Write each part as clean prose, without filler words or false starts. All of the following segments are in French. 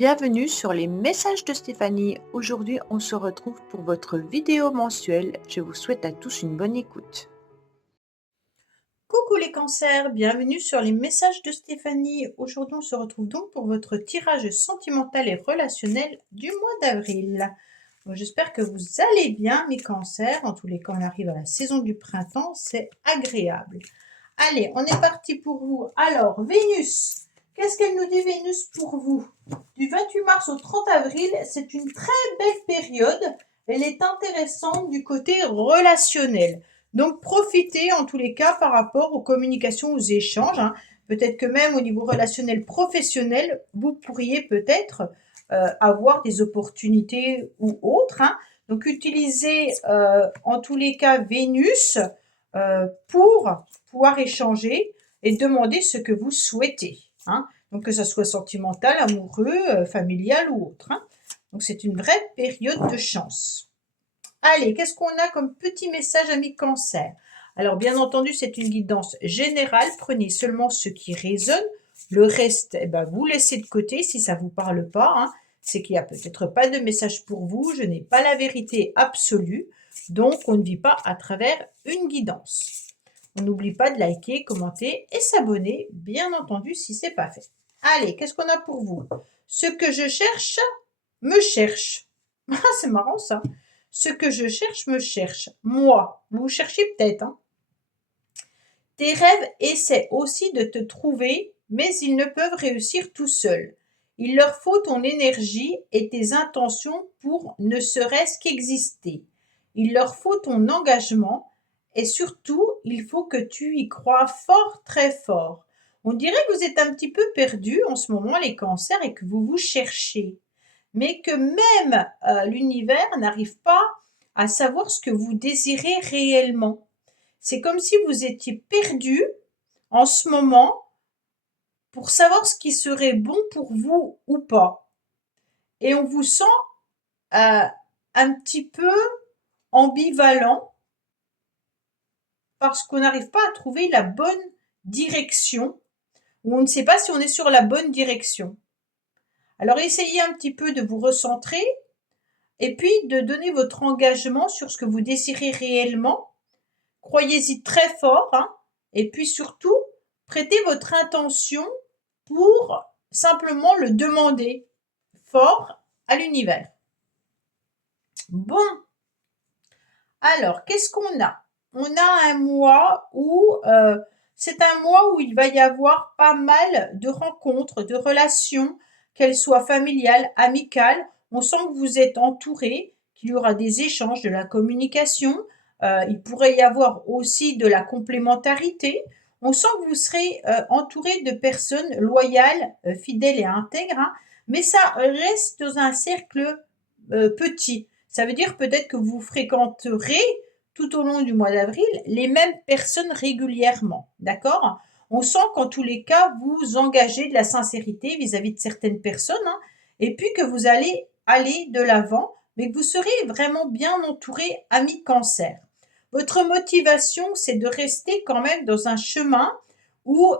Bienvenue sur les messages de Stéphanie. Aujourd'hui, on se retrouve pour votre vidéo mensuelle. Je vous souhaite à tous une bonne écoute. Coucou les cancers, bienvenue sur les messages de Stéphanie. Aujourd'hui, on se retrouve donc pour votre tirage sentimental et relationnel du mois d'avril. J'espère que vous allez bien, mes cancers. En tous les cas, on arrive à la saison du printemps, c'est agréable. Allez, on est parti pour vous. Alors, Vénus, qu'est-ce qu'elle nous dit Vénus pour vous? Du 28 mars au 30 avril, c'est une très belle période. Elle est intéressante du côté relationnel. Donc, profitez en tous les cas par rapport aux communications, aux échanges. Peut-être que même au niveau relationnel professionnel, vous pourriez peut-être avoir des opportunités ou autres. Donc, utilisez en tous les cas Vénus pour pouvoir échanger et demander ce que vous souhaitez. Donc, que ce soit sentimental, amoureux, familial ou autre. Donc, c'est une vraie période de chance. Allez, qu'est-ce qu'on a comme petit message, amis cancer? Alors, bien entendu, c'est une guidance générale. Prenez seulement ce qui résonne. Le reste, vous laissez de côté si ça ne vous parle pas. C'est qu'il n'y a peut-être pas de message pour vous. Je n'ai pas la vérité absolue. Donc, on ne vit pas à travers une guidance. On n'oublie pas de liker, commenter et s'abonner, bien entendu, si ce n'est pas fait. Allez, qu'est-ce qu'on a pour vous? Ce que je cherche me cherche. Ah, c'est marrant ça. Ce que je cherche me cherche. Moi, vous cherchez peut-être. Tes rêves essaient aussi de te trouver, mais ils ne peuvent réussir tout seuls. Il leur faut ton énergie et tes intentions pour ne serait-ce qu'exister. Il leur faut ton engagement et surtout, il faut que tu y crois fort, très fort. On dirait que vous êtes un petit peu perdu en ce moment, les cancers, et que vous vous cherchez. Mais que même l'univers n'arrive pas à savoir ce que vous désirez réellement. C'est comme si vous étiez perdu en ce moment pour savoir ce qui serait bon pour vous ou pas. Et on vous sent un petit peu ambivalent parce qu'on n'arrive pas à trouver la bonne direction ou on ne sait pas si on est sur la bonne direction. Alors essayez un petit peu de vous recentrer et puis de donner votre engagement sur ce que vous désirez réellement. Croyez-y très fort et puis surtout, prêtez votre intention pour simplement le demander fort à l'univers. Bon, alors qu'est-ce qu'on a? On a un mois où c'est un mois où il va y avoir pas mal de rencontres, de relations, qu'elles soient familiales, amicales. On sent que vous êtes entouré, qu'il y aura des échanges, de la communication. Il pourrait y avoir aussi de la complémentarité. On sent que vous serez entouré de personnes loyales, fidèles et intègres, mais ça reste dans un cercle petit. Ça veut dire peut-être que vous fréquenterez tout au long du mois d'avril les mêmes personnes régulièrement. D'accord? On sent qu'en tous les cas, vous engagez de la sincérité vis-à-vis de certaines personnes et puis que vous allez aller de l'avant, mais que vous serez vraiment bien entouré, amis cancer. Votre motivation, c'est de rester quand même dans un chemin où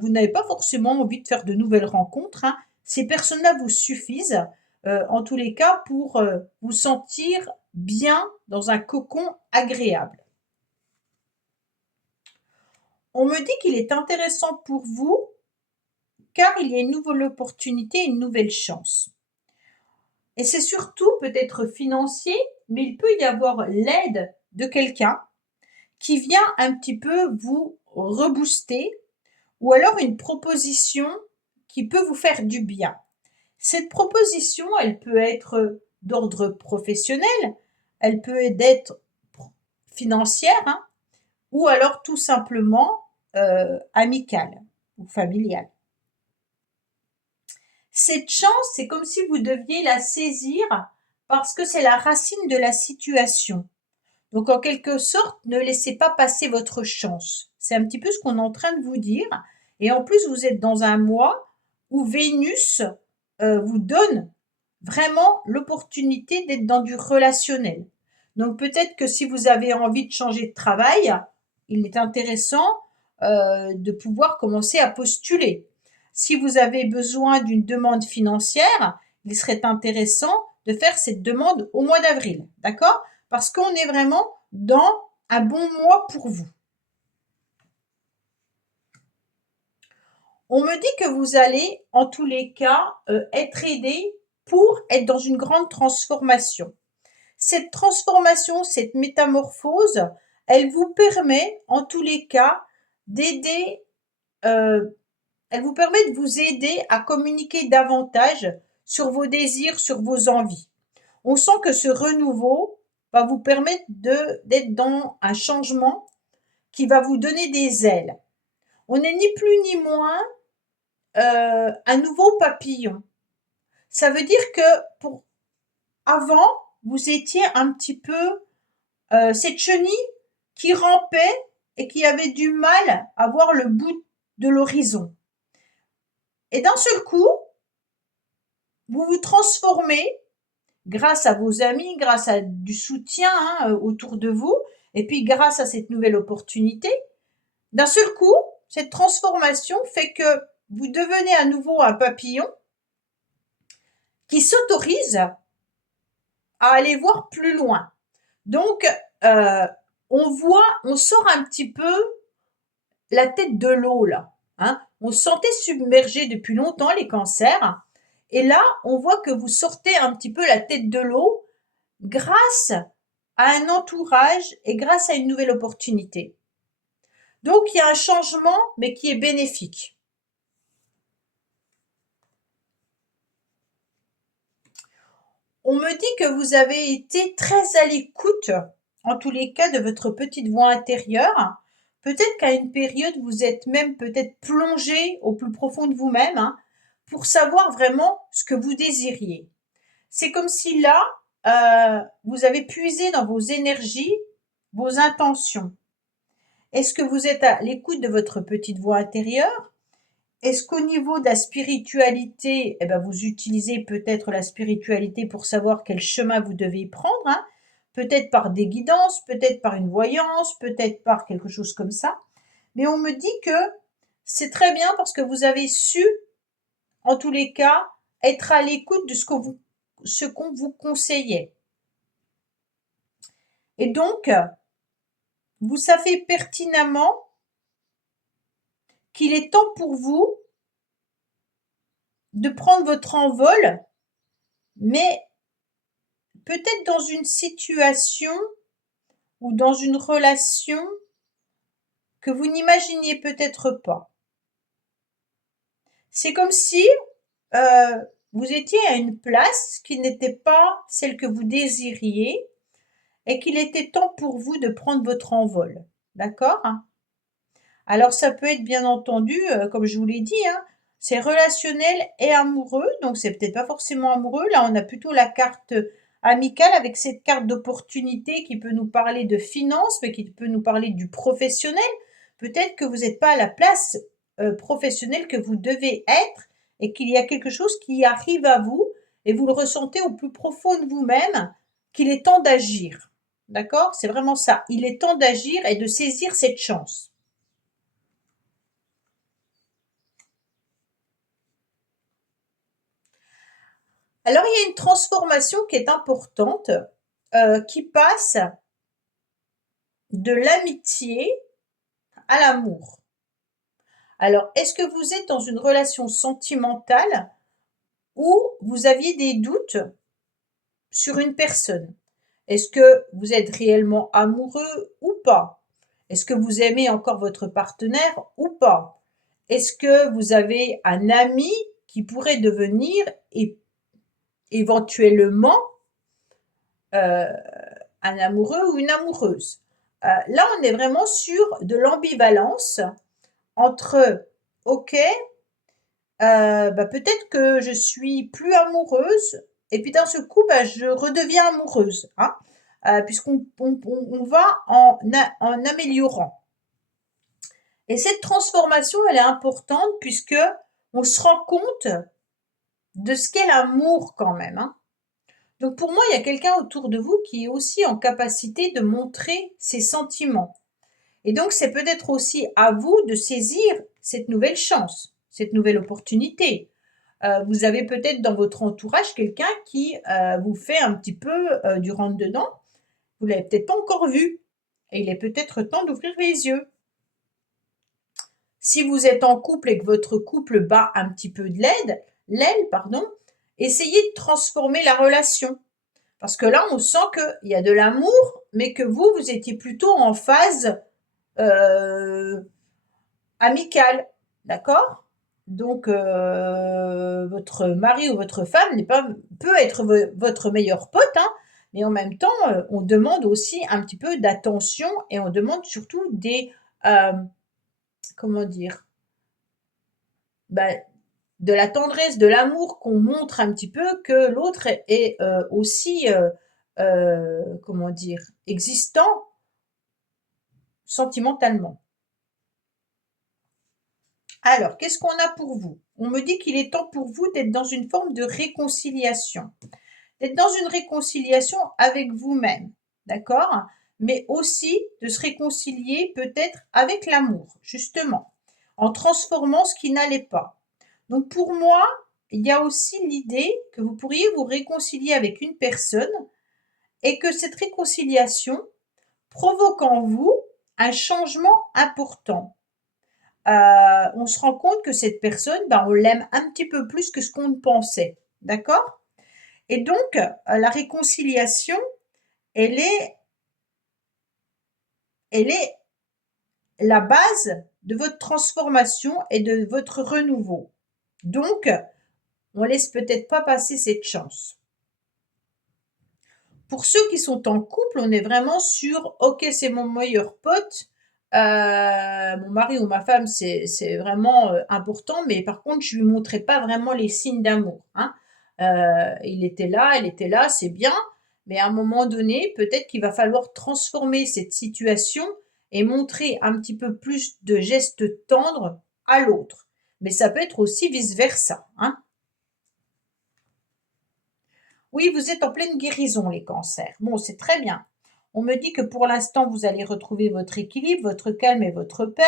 vous n'avez pas forcément envie de faire de nouvelles rencontres. Ces personnes-là vous suffisent en tous les cas pour vous sentir bien dans un cocon agréable. On me dit qu'il est intéressant pour vous car il y a une nouvelle opportunité, une nouvelle chance. Et c'est surtout peut-être financier, mais il peut y avoir l'aide de quelqu'un qui vient un petit peu vous rebooster ou alors une proposition qui peut vous faire du bien. Cette proposition, elle peut être d'ordre professionnel, elle peut être financière, ou alors tout simplement amicale ou familiale. Cette chance, c'est comme si vous deviez la saisir parce que c'est la racine de la situation. Donc en quelque sorte, ne laissez pas passer votre chance. C'est un petit peu ce qu'on est en train de vous dire. Et en plus, vous êtes dans un mois où Vénus vous donne vraiment l'opportunité d'être dans du relationnel. Donc peut-être que si vous avez envie de changer de travail, il est intéressant de pouvoir commencer à postuler. si vous avez besoin d'une demande financière, il serait intéressant de faire cette demande au mois d'avril, d'accord? Parce qu'on est vraiment dans un bon mois pour vous. On me dit que vous allez, en tous les cas, être aidé pour être dans une grande transformation. Cette transformation, cette métamorphose, elle vous permet, en tous les cas, d'aider, elle vous permet de vous aider à communiquer davantage sur vos désirs, sur vos envies. On sent que ce renouveau va vous permettre d'être dans un changement qui va vous donner des ailes. On n'est ni plus ni moins un nouveau papillon. Ça veut dire que avant, vous étiez un petit peu cette chenille qui rampait et qui avait du mal à voir le bout de l'horizon. Et d'un seul coup, vous vous transformez grâce à vos amis, grâce à du soutien autour de vous, et puis grâce à cette nouvelle opportunité. D'un seul coup, cette transformation fait que vous devenez à nouveau un papillon qui s'autorise à aller voir plus loin. Donc, on sort un petit peu la tête de l'eau là. On se sentait submergé depuis longtemps les cancers. Et là, on voit que vous sortez un petit peu la tête de l'eau grâce à un entourage et grâce à une nouvelle opportunité. Donc, il y a un changement, mais qui est bénéfique. On me dit que vous avez été très à l'écoute, en tous les cas, de votre petite voix intérieure. Peut-être qu'à une période, vous êtes même peut-être plongé au plus profond de vous-même, pour savoir vraiment ce que vous désiriez. C'est comme si là, vous avez puisé dans vos énergies, vos intentions. Est-ce que vous êtes à l'écoute de votre petite voix intérieure? Est-ce qu'au niveau de la spiritualité, vous utilisez peut-être la spiritualité pour savoir quel chemin vous devez prendre, peut-être par des guidances, peut-être par une voyance, peut-être par quelque chose comme ça. Mais on me dit que c'est très bien parce que vous avez su, en tous les cas, être à l'écoute de ce qu'on vous conseillait. Et donc, vous savez pertinemment qu'il est temps pour vous de prendre votre envol, mais peut-être dans une situation ou dans une relation que vous n'imaginiez peut-être pas. C'est comme si vous étiez à une place qui n'était pas celle que vous désiriez et qu'il était temps pour vous de prendre votre envol. D'accord? Alors ça peut être bien entendu, comme je vous l'ai dit, c'est relationnel et amoureux, donc c'est peut-être pas forcément amoureux. Là, on a plutôt la carte amicale avec cette carte d'opportunité qui peut nous parler de finances, mais qui peut nous parler du professionnel. Peut-être que vous n'êtes pas à la place professionnelle que vous devez être et qu'il y a quelque chose qui arrive à vous et vous le ressentez au plus profond de vous-même qu'il est temps d'agir. D'accord? C'est vraiment ça. Il est temps d'agir et de saisir cette chance. Alors, il y a une transformation qui est importante, qui passe de l'amitié à l'amour. Alors, est-ce que vous êtes dans une relation sentimentale où vous aviez des doutes sur une personne? Est-ce que vous êtes réellement amoureux ou pas? Est-ce que vous aimez encore votre partenaire ou pas? Est-ce que vous avez un ami qui pourrait devenir éventuellement un amoureux ou une amoureuse? Là, on est vraiment sur de l'ambivalence entre ok, peut-être que je suis plus amoureuse et puis d'un seul coup, je redeviens amoureuse, puisqu'on va en améliorant. Et cette transformation, elle est importante puisque on se rend compte de ce qu'est l'amour quand même. Donc pour moi, il y a quelqu'un autour de vous qui est aussi en capacité de montrer ses sentiments. Et donc c'est peut-être aussi à vous de saisir cette nouvelle chance. cette nouvelle opportunité. Vous avez peut-être dans votre entourage quelqu'un qui vous fait un petit peu du rentre-dedans. Vous ne l'avez peut-être pas encore vu. Et il est peut-être temps d'ouvrir les yeux. Si vous êtes en couple et que votre couple bat un petit peu de l'aile, essayez de transformer la relation. Parce que là, on sent qu'il y a de l'amour, mais que vous étiez plutôt en phase amicale. D'accord? Donc, votre mari ou votre femme peut être votre meilleur pote, hein, mais en même temps, on demande aussi un petit peu d'attention et on demande surtout comment dire? Bah, de la tendresse, de l'amour, qu'on montre un petit peu que l'autre est aussi, comment dire? Existant sentimentalement. Alors, qu'est-ce qu'on a pour vous? On me dit qu'il est temps pour vous d'être dans une forme de réconciliation. D'être dans une réconciliation avec vous-même, d'accord? Mais aussi de se réconcilier peut-être avec l'amour, justement, en transformant ce qui n'allait pas. Donc pour moi, il y a aussi l'idée que vous pourriez vous réconcilier avec une personne et que cette réconciliation provoque en vous un changement important. On se rend compte que cette personne, on l'aime un petit peu plus que ce qu'on ne pensait, d'accord? Et donc, la réconciliation, elle est, elle est la base de votre transformation et de votre renouveau. Donc, on laisse peut-être pas passer cette chance. Pour ceux qui sont en couple, on est vraiment sur OK, c'est mon meilleur pote, mon mari ou ma femme, c'est vraiment, important, mais par contre, je lui montrais pas vraiment les signes d'amour, hein. Il était là, elle était là, c'est bien, mais à un moment donné, peut-être qu'il va falloir transformer cette situation et montrer un petit peu plus de gestes tendres à l'autre. Mais ça peut être aussi vice versa, hein. Oui, vous êtes en pleine guérison, les cancers. Bon, c'est très bien. On me dit que pour l'instant, vous allez retrouver votre équilibre, votre calme et votre paix.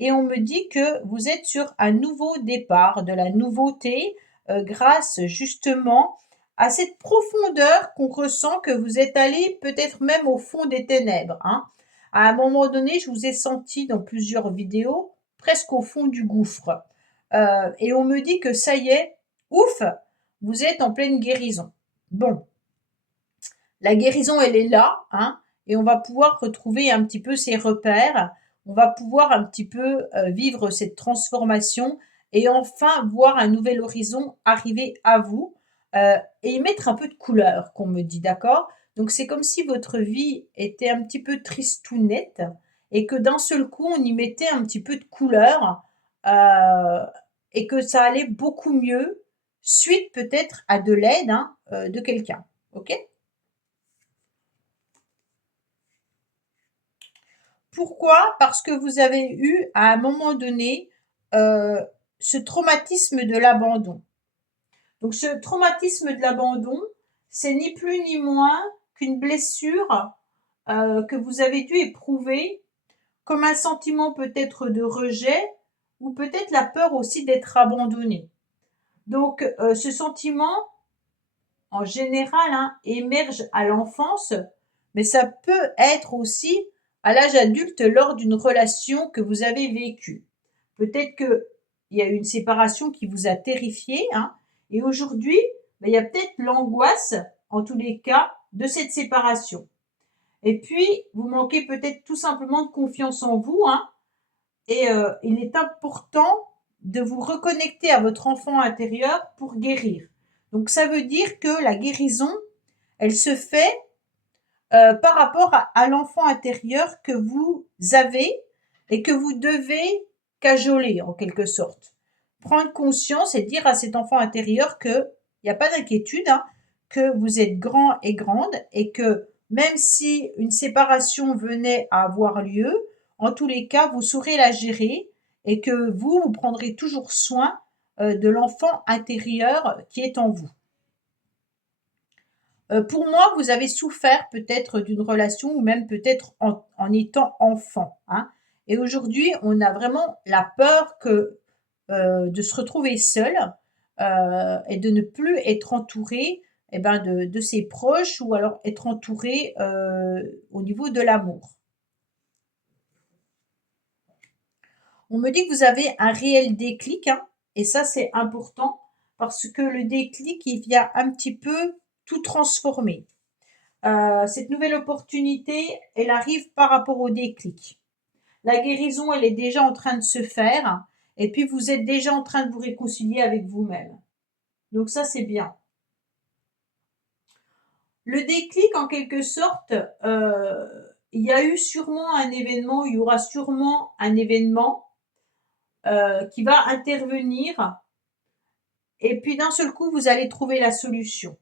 Et on me dit que vous êtes sur un nouveau départ, de la nouveauté, grâce justement à cette profondeur qu'on ressent que vous êtes allé peut-être même au fond des ténèbres, hein. À un moment donné, je vous ai senti dans plusieurs vidéos presque au fond du gouffre. Et on me dit que ça y est, ouf, vous êtes en pleine guérison. Bon, la guérison, elle est là, hein, et on va pouvoir retrouver un petit peu ses repères. On va pouvoir un petit peu vivre cette transformation et enfin voir un nouvel horizon arriver à vous et y mettre un peu de couleur, qu'on me dit, d'accord? Donc c'est comme si votre vie était un petit peu tristounette et que d'un seul coup, on y mettait un petit peu de couleur et que ça allait beaucoup mieux suite peut-être à de l'aide, hein, de quelqu'un. OK? Pourquoi? Parce que vous avez eu à un moment donné ce traumatisme de l'abandon. Donc ce traumatisme de l'abandon, c'est ni plus ni moins qu'une blessure que vous avez dû éprouver comme un sentiment peut-être de rejet ou peut-être la peur aussi d'être abandonné. Donc ce sentiment, en général, hein, émerge à l'enfance, mais ça peut être aussi à l'âge adulte lors d'une relation que vous avez vécue. Peut-être qu'il y a eu une séparation qui vous a terrifié, hein, et aujourd'hui, il y a peut-être l'angoisse, en tous les cas, de cette séparation. Et puis, vous manquez peut-être tout simplement de confiance en vous, hein, et il est important de vous reconnecter à votre enfant intérieur pour guérir. Donc ça veut dire que la guérison, elle se fait par rapport à l'enfant intérieur que vous avez et que vous devez cajoler en quelque sorte. Prendre conscience et dire à cet enfant intérieur qu'il n'y a pas d'inquiétude, hein, que vous êtes grand et grande et que même si une séparation venait à avoir lieu, en tous les cas, vous saurez la gérer et que vous prendrez toujours soin de l'enfant intérieur qui est en vous. Pour moi, vous avez souffert peut-être d'une relation ou même peut-être en étant enfant, hein. Et aujourd'hui, on a vraiment la peur que de se retrouver seul et de ne plus être entouré de ses proches ou alors être entouré au niveau de l'amour. On me dit que vous avez un réel déclic, hein, et ça c'est important parce que le déclic, il vient un petit peu tout transformer. Cette nouvelle opportunité, elle arrive par rapport au déclic. La guérison, elle est déjà en train de se faire, et puis vous êtes déjà en train de vous réconcilier avec vous-même. Donc ça, c'est bien. Le déclic, en quelque sorte, il y a eu sûrement un événement, il y aura sûrement un événement qui va intervenir, et puis d'un seul coup, vous allez trouver la solution.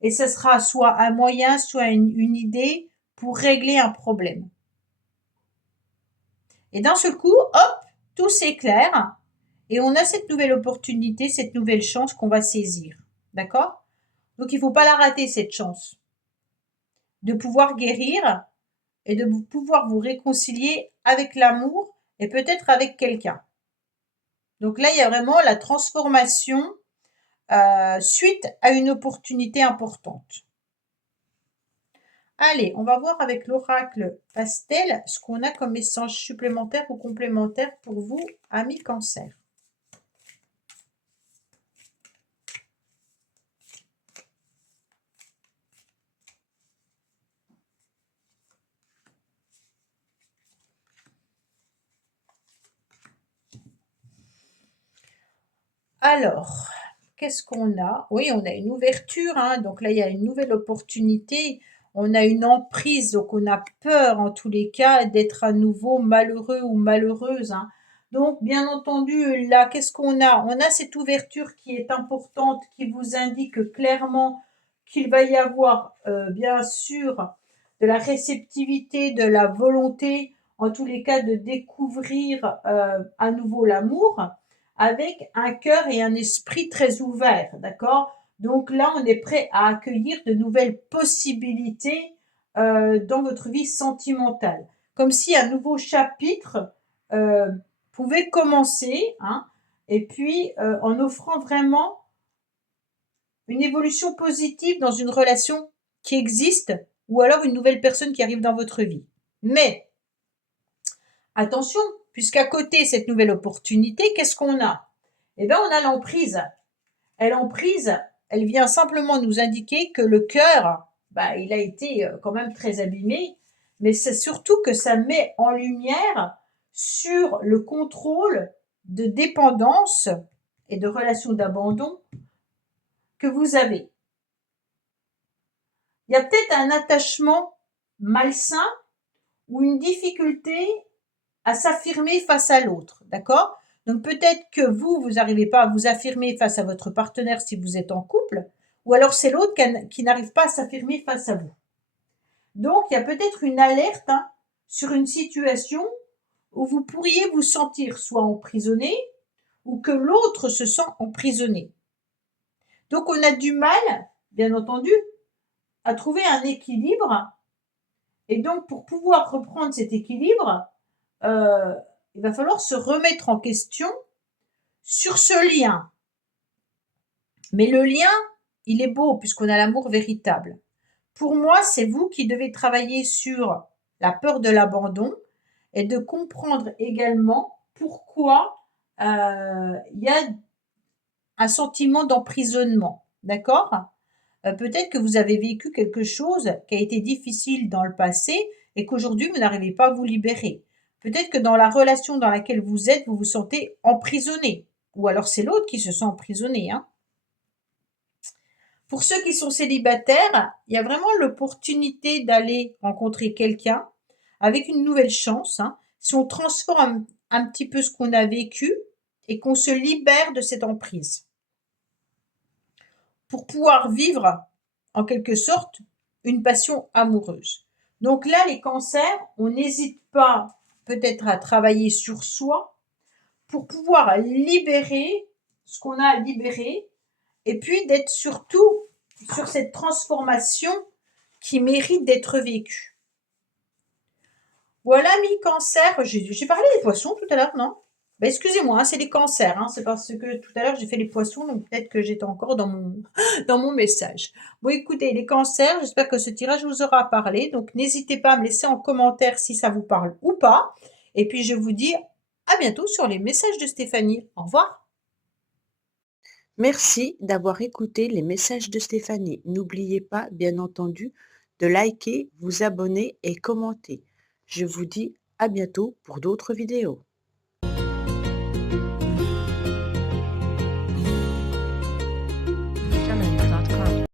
Et ce sera soit un moyen, soit une idée pour régler un problème. Et d'un seul coup, hop, tout s'éclaire et on a cette nouvelle opportunité, cette nouvelle chance qu'on va saisir. D'accord? Donc il ne faut pas la rater, cette chance de pouvoir guérir et de pouvoir vous réconcilier avec l'amour et peut-être avec quelqu'un. Donc là, il y a vraiment la transformation suite à une opportunité importante. Allez, on va voir avec l'oracle pastel ce qu'on a comme message supplémentaire ou complémentaire pour vous, amis Cancer. Alors, qu'est-ce qu'on a? Oui, on a une ouverture, hein, donc là, il y a une nouvelle opportunité. On a une emprise, donc on a peur en tous les cas d'être à nouveau malheureux ou malheureuse, hein. Donc, bien entendu, là, qu'est-ce qu'on a? On a cette ouverture qui est importante, qui vous indique clairement qu'il va y avoir, bien sûr, de la réceptivité, de la volonté, en tous les cas, de découvrir à nouveau l'amour avec un cœur et un esprit très ouverts, d'accord? Donc là, on est prêt à accueillir de nouvelles possibilités dans votre vie sentimentale. Comme si un nouveau chapitre euh, pouvait commencer, hein, et puis en offrant vraiment une évolution positive dans une relation qui existe, ou alors une nouvelle personne qui arrive dans votre vie. Mais, attention, puisqu'à côté de cette nouvelle opportunité, qu'est-ce qu'on a? Eh bien, on a l'emprise. Et l'emprise, elle vient simplement nous indiquer que le cœur, il a été quand même très abîmé, mais c'est surtout que ça met en lumière sur le contrôle de dépendance et de relation d'abandon que vous avez. Il y a peut-être un attachement malsain ou une difficulté à s'affirmer face à l'autre, d'accord? Donc peut-être que vous n'arrivez pas à vous affirmer face à votre partenaire si vous êtes en couple, ou alors c'est l'autre qui n'arrive pas à s'affirmer face à vous. Donc il y a peut-être une alerte, hein, sur une situation où vous pourriez vous sentir soit emprisonné ou que l'autre se sent emprisonné. Donc on a du mal, bien entendu, à trouver un équilibre. Et donc pour pouvoir reprendre cet équilibre, il va falloir se remettre en question sur ce lien. Mais le lien, il est beau puisqu'on a l'amour véritable. Pour moi, c'est vous qui devez travailler sur la peur de l'abandon et de comprendre également pourquoi il y a un sentiment d'emprisonnement. D'accord? Peut-être que vous avez vécu quelque chose qui a été difficile dans le passé et qu'aujourd'hui, vous n'arrivez pas à vous libérer. Peut-être que dans la relation dans laquelle vous êtes, vous vous sentez emprisonné. Ou alors c'est l'autre qui se sent emprisonné, hein. Pour ceux qui sont célibataires, il y a vraiment l'opportunité d'aller rencontrer quelqu'un avec une nouvelle chance, hein, si on transforme un petit peu ce qu'on a vécu et qu'on se libère de cette emprise. Pour pouvoir vivre, en quelque sorte, une passion amoureuse. Donc là, les cancers, on n'hésite pas peut-être à travailler sur soi pour pouvoir libérer ce qu'on a à libérer et puis d'être surtout sur cette transformation qui mérite d'être vécue. Voilà, mi-cancer. J'ai parlé des poissons tout à l'heure, non? Bah, excusez-moi, hein, c'est les cancers, hein, c'est parce que tout à l'heure j'ai fait les poissons, donc peut-être que j'étais encore dans mon dans mon message. Bon écoutez, les cancers, j'espère que ce tirage vous aura parlé, donc n'hésitez pas à me laisser en commentaire si ça vous parle ou pas. Et puis je vous dis à bientôt sur les messages de Stéphanie. Au revoir. Merci d'avoir écouté les messages de Stéphanie. N'oubliez pas, bien entendu, de liker, vous abonner et commenter. Je vous dis à bientôt pour d'autres vidéos.